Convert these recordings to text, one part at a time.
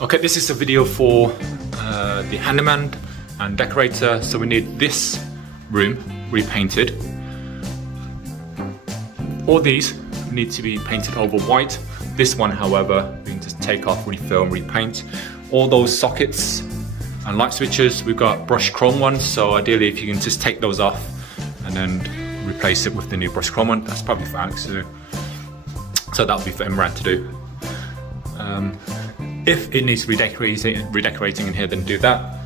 Okay, this is a video for the handyman and decorator. So we need this room repainted. All these need to be painted over white. This one, however, we can just take off, refill and repaint. All those sockets and light switches, we've got brushed chrome ones, so ideally if you can just take those off and then replace it with the new brushed chrome one, that's probably for Alex to do. So that'll be for Imran to do. If it needs redecorating in here, then do that.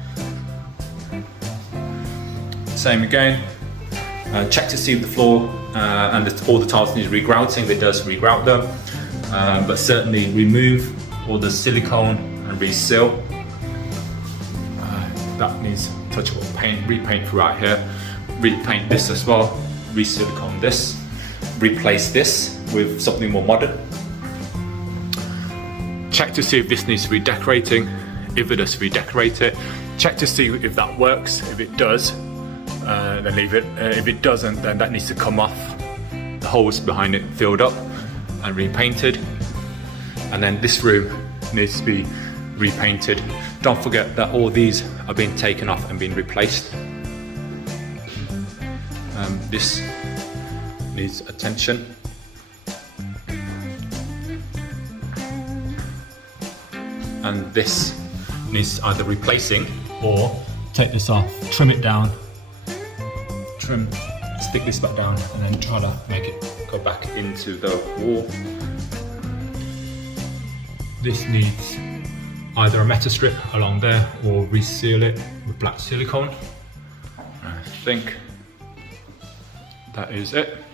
Same again. Check to see if the floor and all the tiles need regrouting. If it does, regrout them. But certainly remove all the silicone and reseal. That needs a touch of paint, repaint throughout here. Repaint this as well, re-silicone this. Replace this with something more modern. Check to see if this needs redecorating. If it does, redecorate it. Check to see if that works. If it does, then leave it. If it doesn't, then that needs to come off. The holes behind it filled up and repainted. And then this room needs to be repainted. Don't forget that all these are being taken off and being replaced. This needs attention. And this needs either replacing or take this off, trim it down, stick this back down, and then try to make it go back into the wall. This needs either a metal strip along there or reseal it with black silicone. I think that is it.